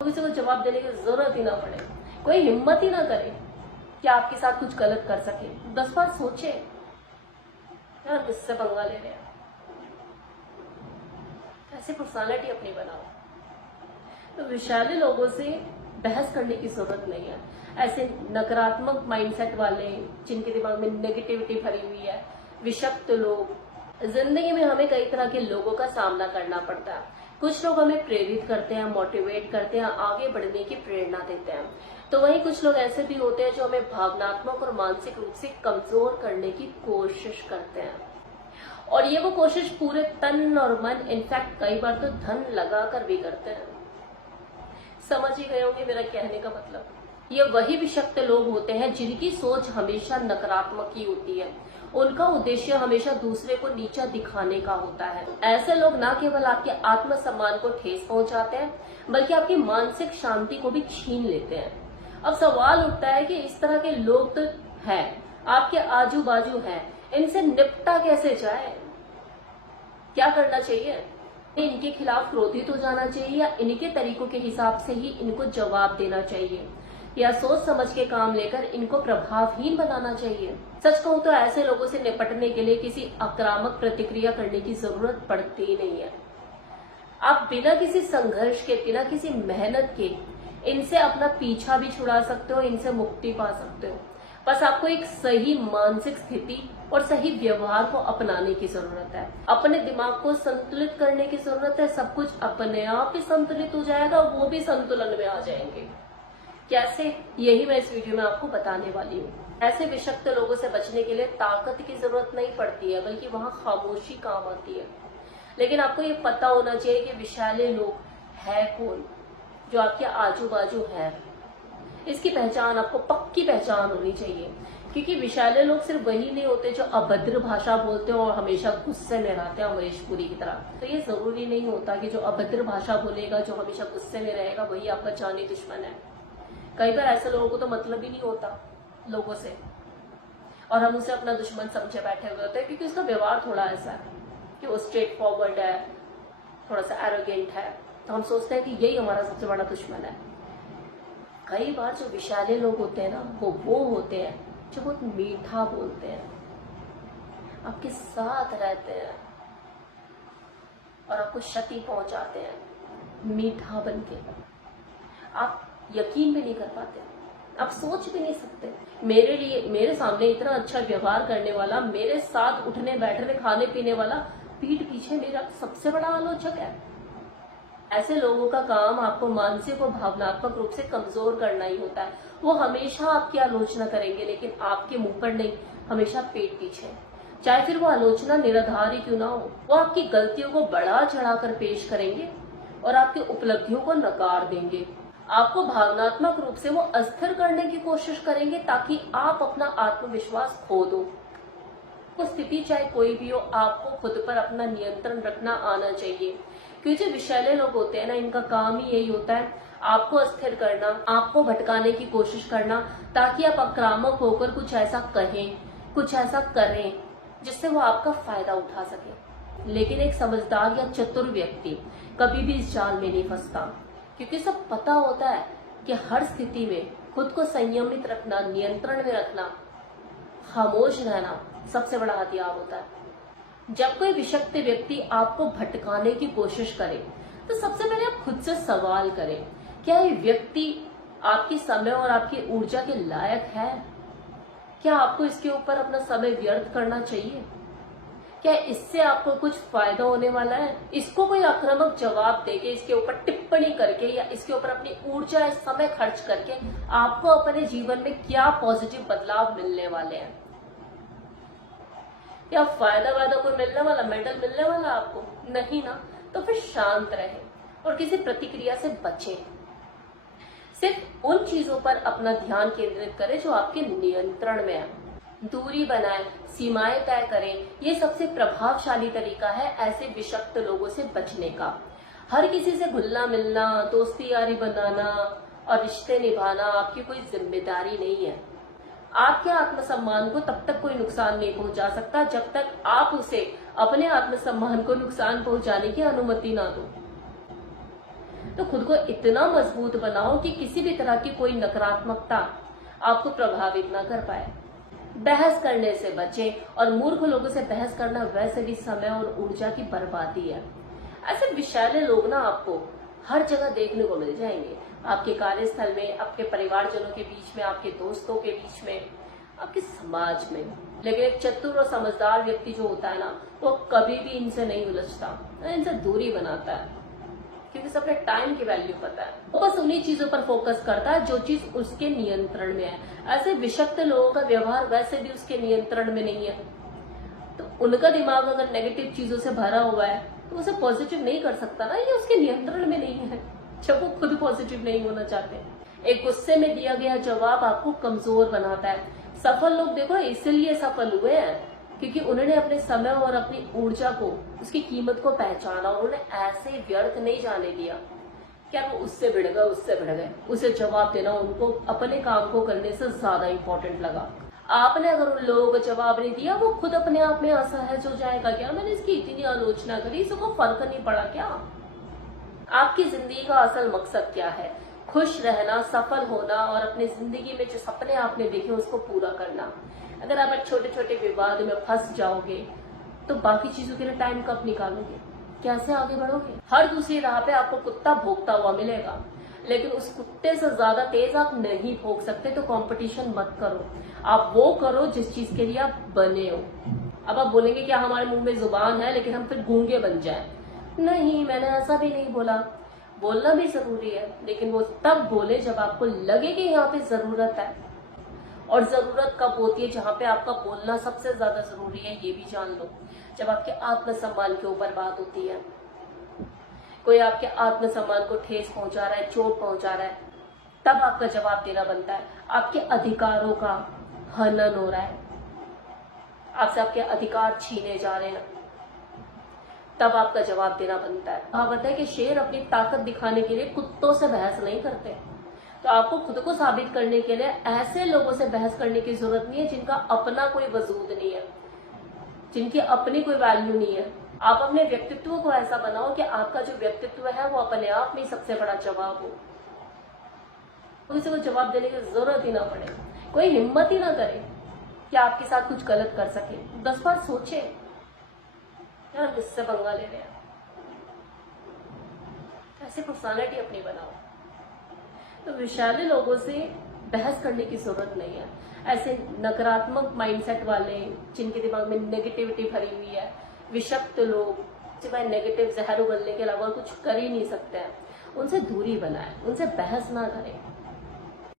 किसी को जवाब देने की जरूरत ही ना पड़े, कोई हिम्मत ही ना करे कि आपके साथ कुछ गलत कर सके। 10 बार सोचे यार किससे पंगा ले रहे हैं। ऐसी पर्सनालिटी अपनी बनाओ। तो विशाले लोगों से बहस करने की जरूरत नहीं है। ऐसे नकारात्मक माइंडसेट वाले, जिनके दिमाग में नेगेटिविटी भरी हुई है, विषक्त लोग, जिंदगी में हमें कई तरह के लोगों का सामना करना पड़ता है। कुछ लोग हमें प्रेरित करते हैं, मोटिवेट करते हैं, आगे बढ़ने की प्रेरणा देते हैं। तो वहीं कुछ लोग ऐसे भी होते हैं जो हमें भावनात्मक और मानसिक रूप से कमजोर करने की कोशिश करते हैं। और ये वो कोशिश पूरे तन और मन, इनफैक्ट कई बार तो धन लगाकर भी करते हैं। समझ ही गए होंगे मेरा कहने का मतलब। ये वही विषक्त लोग होते हैं जिनकी सोच हमेशा नकारात्मक ही होती है। उनका उद्देश्य हमेशा दूसरे को नीचा दिखाने का होता है। ऐसे लोग न केवल आपके आत्मसम्मान को ठेस पहुंचाते हैं, बल्कि आपकी मानसिक शांति को भी छीन लेते हैं। अब सवाल उठता है कि इस तरह के लोग तो हैं, आपके आजू बाजू हैं, इनसे निपटा कैसे जाए? क्या करना चाहिए? इनके खिलाफ क्रोधित हो जाना चाहिए या इनके तरीकों के हिसाब से ही इनको जवाब देना चाहिए, या सोच समझ के काम लेकर इनको प्रभावहीन बनाना चाहिए? सच कहूं तो ऐसे लोगों से निपटने के लिए किसी आक्रामक प्रतिक्रिया करने की जरूरत पड़ती ही नहीं है। आप बिना किसी संघर्ष के, बिना किसी मेहनत के इनसे अपना पीछा भी छुड़ा सकते हो, इनसे मुक्ति पा सकते हो। बस आपको एक सही मानसिक स्थिति और सही व्यवहार को अपनाने की जरूरत है। अपने दिमाग को संतुलित करने की जरूरत है। सब कुछ अपने आप ही संतुलित हो जाएगा, वो भी संतुलन में आ जाएंगे। कैसे, यही मैं इस वीडियो में आपको बताने वाली हूँ। ऐसे विषक्त लोगों से बचने के लिए ताकत की जरूरत नहीं पड़ती है, बल्कि वहां खामोशी काम आती है। लेकिन आपको ये पता होना चाहिए कि विशाले लोग है कौन जो आपके आजू बाजू है। इसकी पहचान, आपको पक्की पहचान होनी चाहिए। क्योंकि विशाले लोग सिर्फ वही नहीं होते जो अभद्र भाषा बोलते हैं और हमेशा गुस्से में रहते हैं, अमरीश पुरी की तरह। तो ये जरूरी नहीं होता कि जो अभद्र भाषा बोलेगा, जो हमेशा गुस्से में रहेगा, वही आपका जानी दुश्मन है। कई बार ऐसे लोगों को तो मतलब ही नहीं होता लोगों से, और हम उसे अपना दुश्मन समझे बैठे हुए होते हैं, क्योंकि उसका व्यवहार थोड़ा ऐसा है कि वो स्ट्रेट फॉरवर्ड है, थोड़ा सा एरोगेंट है। तो हम सोचते हैं कि यही हमारा सबसे बड़ा दुश्मन है। कई बार जो विशाले लोग होते हैं ना, वो होते हैं जो बहुत मीठा बोलते हैं, आपके साथ रहते हैं और आपको क्षति पहुंचाते हैं मीठा बनके। आप यकीन भी नहीं कर पाते, आप सोच भी नहीं सकते। मेरे सामने इतना अच्छा व्यवहार करने वाला, मेरे साथ उठने बैठने खाने पीने वाला, पीठ पीछे मेरा सबसे बड़ा आलोचक है। ऐसे लोगों का काम आपको मानसिक और भावनात्मक रूप से कमजोर करना ही होता है। वो हमेशा आपकी आलोचना करेंगे, लेकिन आपके मुंह पर नहीं, हमेशा पेट पीछे। चाहे फिर वो आलोचना निराधार ही क्यों ना हो, वो आपकी गलतियों को बढ़ा चढ़ाकर पेश करेंगे और आपकी उपलब्धियों को नकार देंगे। आपको भावनात्मक रूप से वो अस्थिर करने की कोशिश करेंगे ताकि आप अपना आत्मविश्वास खो दो। वो स्थिति चाहे कोई भी हो, आपको खुद पर अपना नियंत्रण रखना आना चाहिए। क्योंकि जो विषैले लोग होते हैं ना, इनका काम ही यही होता है, आपको अस्थिर करना, आपको भटकाने की कोशिश करना, ताकि आप आक्रामक होकर कुछ ऐसा कहें, कुछ ऐसा करें जिससे वो आपका फायदा उठा सके। लेकिन एक समझदार या चतुर व्यक्ति कभी भी इस जाल में नहीं फंसता, क्योंकि सब पता होता है कि हर स्थिति में खुद को संयमित रखना, नियंत्रण में रखना, खामोश रहना सबसे बड़ा हथियार होता है। जब कोई विषक्त व्यक्ति आपको भटकाने की कोशिश करे, तो सबसे पहले आप खुद से सवाल करें, क्या ये व्यक्ति आपके समय और आपकी ऊर्जा के लायक है? क्या आपको इसके ऊपर अपना समय व्यर्थ करना चाहिए? क्या इससे आपको कुछ फायदा होने वाला है? इसको कोई आक्रामक जवाब देके, इसके ऊपर टिप्पणी करके या इसके ऊपर अपनी ऊर्जा, समय खर्च करके आपको अपने जीवन में क्या पॉजिटिव बदलाव मिलने वाले हैं? या फायदा कोई मिलने वाला, मेडल मिलने वाला आपको? नहीं ना। तो फिर शांत रहे और किसी प्रतिक्रिया से बचें। सिर्फ उन चीजों पर अपना ध्यान केंद्रित करें जो आपके नियंत्रण में है। दूरी बनाएं, सीमाएं तय करें। ये सबसे प्रभावशाली तरीका है ऐसे विषक्त लोगों से बचने का। हर किसी से घुलना मिलना, दोस्ती यारी बनाना और रिश्ते निभाना आपकी कोई जिम्मेदारी नहीं है। आपके आत्मसम्मान को तब तक कोई नुकसान नहीं पहुंचा सकता जब तक आप उसे अपने आत्मसम्मान को नुकसान पहुंचाने की अनुमति ना दो। तो खुद को इतना मजबूत बनाओ कि किसी भी तरह की कोई नकारात्मकता आपको प्रभावित ना कर पाए। बहस करने से बचें, और मूर्ख लोगों से बहस करना वैसे भी समय और ऊर्जा की बर्बादी है। ऐसे विषैले लोग ना आपको हर जगह देखने को मिल जाएंगे, आपके कार्यस्थल में, आपके परिवारजनों के बीच में, आपके दोस्तों के बीच में, आपके समाज में। लेकिन एक चतुर और समझदार व्यक्ति जो होता है ना, वो कभी भी इनसे नहीं उलझता, इनसे दूरी बनाता है, क्योंकि सबके टाइम की वैल्यू पता है। वो बस उन्हीं चीजों पर फोकस करता है जो चीज उसके नियंत्रण में है। ऐसे विषक्त लोगों का व्यवहार वैसे भी उसके नियंत्रण में नहीं है, तो उनका दिमाग अगर नेगेटिव चीजों से भरा हुआ है तो उसे पॉजिटिव नहीं कर सकता ना, ये उसके नियंत्रण में नहीं है, जब वो खुद पॉजिटिव नहीं होना चाहते। एक गुस्से में दिया गया जवाब आपको कमजोर बनाता है। सफल लोग देखो इसलिए सफल हुए हैं क्योंकि उन्होंने अपने समय और अपनी ऊर्जा को, उसकी कीमत को पहचाना, उन्होंने ऐसे व्यर्थ नहीं जाने दिया। क्या वो उससे भिड़ गए, उसे जवाब देना उनको अपने काम को करने से ज्यादा इंपॉर्टेंट लगा। आपने अगर उन लोगों को जवाब नहीं दिया, वो खुद अपने आप में असहज हो जाएगा। क्या मैंने इसकी इतनी आलोचना करी, इसको फर्क नहीं पड़ा क्या? आपकी जिंदगी का असल मकसद क्या है? खुश रहना, सफल होना और अपनी जिंदगी में जो सपने आपने देखे उसको पूरा करना। अगर आप छोटे छोटे विवाद में फंस जाओगे तो बाकी चीजों के लिए टाइम कब निकालोगे? कैसे आगे बढ़ोगे? हर दूसरी राह पे आपको कुत्ता भौंकता हुआ मिलेगा, लेकिन उस कुत्ते से ज्यादा तेज आप नहीं भौंक सकते। तो कंपटीशन मत करो, आप वो करो जिस चीज के लिए आप बने हो। अब आप बोलेंगे क्या हमारे मुंह में जुबान है लेकिन हम फिर गूंगे बन जाए? नहीं, मैंने ऐसा भी नहीं बोला। बोलना भी जरूरी है, लेकिन वो तब बोले जब आपको लगे कि यहाँ पे जरूरत है। और जरूरत कब होती है? जहाँ पे आपका बोलना सबसे ज्यादा जरूरी है, ये भी जान लो। जब आपके आत्मसम्मान के ऊपर बात होती है, कोई आपके आत्मसम्मान को ठेस पहुंचा रहा है, चोट पहुंचा रहा है, तब आपका जवाब देना बनता है। आपके अधिकारों का हनन हो रहा है, आपसे आपके अधिकार छीने जा रहे हैं, तब आपका जवाब देना बनता है। कहावत है कि शेर अपनी ताकत दिखाने के लिए कुत्तों से बहस नहीं करते। तो आपको खुद को साबित करने के लिए ऐसे लोगों से बहस करने की जरूरत नहीं है जिनका अपना कोई वजूद नहीं है, जिनकी अपनी कोई वैल्यू नहीं है। आप अपने व्यक्तित्व को ऐसा बनाओ कि आपका जो व्यक्तित्व है वो अपने आप में सबसे बड़ा जवाब हो, किसी को जवाब देने की जरूरत ही ना पड़े, कोई हिम्मत ही ना करे कि आपके साथ कुछ गलत कर सके। 10 बार सोचे यार किससे पंगा ले रहे हैं। ऐसे पर्सनालिटी अपनी बनाओ। तो विषैले लोगों से बहस करने की जरूरत नहीं है। ऐसे नकारात्मक माइंडसेट वाले, जिनके दिमाग में नेगेटिविटी भरी हुई है, विषक्त लोग, सिवाय नेगेटिव जहर उगलने के अलावा कुछ कर ही नहीं सकते हैं, उनसे दूरी बनाएं, उनसे बहस ना करें।